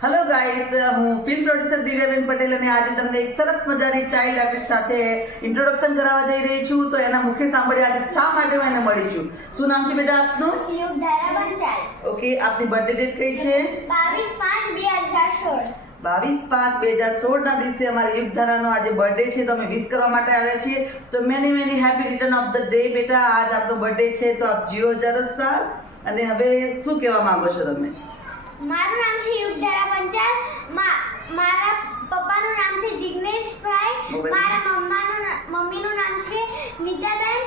Hello guys, હું film producer દિવ્યાબેન પટેલ અને આજે તમને એક સરસ મજાની ચાઇલ્ડ આર્ટિસ્ટ સાથે ઇન્ટ્રોડક્શન કરાવવા જઈ રહી છું. તો એના મુખ્ય સાંભળી આજે શા માટે હું એને મળી છું. શું નામ છે બેટા આપનું? યુગધારા પંચાલ. ઓકે, આપની બર્થડે ડેટ કઈ છે? 22/5/2016. 22/5/2016 ના દિવસે અમારી યુગધારાનો આજે બર્થડે છે, તો અમે વિશ કરવા માટે આવ્યા છીએ. તો many happy return of the day બેટા. આજ આપનો બર્થડે છે, તો આપ જીઓ હજાર સાલ. અને હવે શું કહેવા માંગો છો તમે? મારું નામ છે યુગધારા પંચાલ. મારા પપ્પાનું નામ છે જિગ્નેશભાઈ. મારા મમ્મીનું નામ છે નીતાબેન.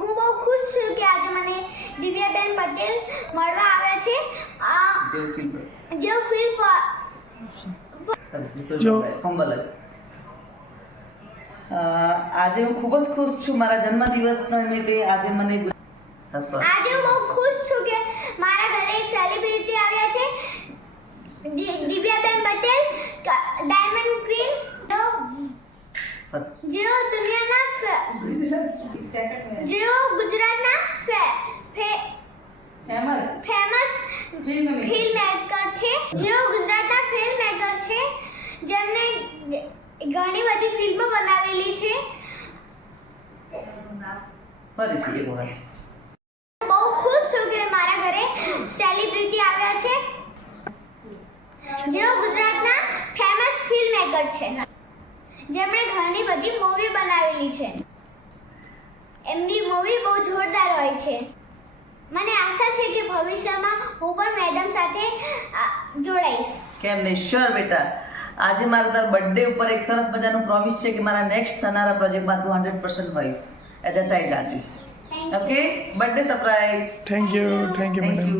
હું બહુ ખુશ છું કે આજે મને દિવ્યાબેન પટેલ મળવા આવ્યા છે. જે ફિલ્મ આજે હું ખૂબ જ ખુશ છું મારા જન્મદિવસના નિમિત્તે. આજે મને આજે હું બહુ ખુશ છું કે મારા ઘરે એક સેલિબ્રિટી આવ્યા છે, દિવ્યાબેન પટેલ, ડાયમંડ ક્વીન, જેઓ ગુજરાતના ફેમસ ફિલ્મ મેકર છે. જેઓ ગુજરાતના ફિલ્મ મેકર છે, જેમણે ઘણી બધી ફિલ્મો બનાવેલી છે. ફરીથી એક વખત. બહુ ખુશ છું કે મારા ઘરે સેલિબ્રિટી આવ્યા છે, જેઓ ગુજરાતના ફેમસ ફિલ્મ મેકર છે, જેમણે ઘણી બધી મૂવી બનાવેલી છે. એમની મૂવી બહુ જોરદાર હોય છે. મને આશા છે કે ભવિષ્યમાં હું પણ મેડમ સાથે જોડાઈશ. કેમ નહીં, શ્યોર બેટા. આજે મારા તારા બર્થડે ઉપર એક સરસ મજાનું પ્રોમિસ છે કે મારા નેક્સ્ટ થનારા પ્રોજેક્ટમાં તું 100% હોઈશ as a child artist. Okay, birthday surprise. Thank you, madam.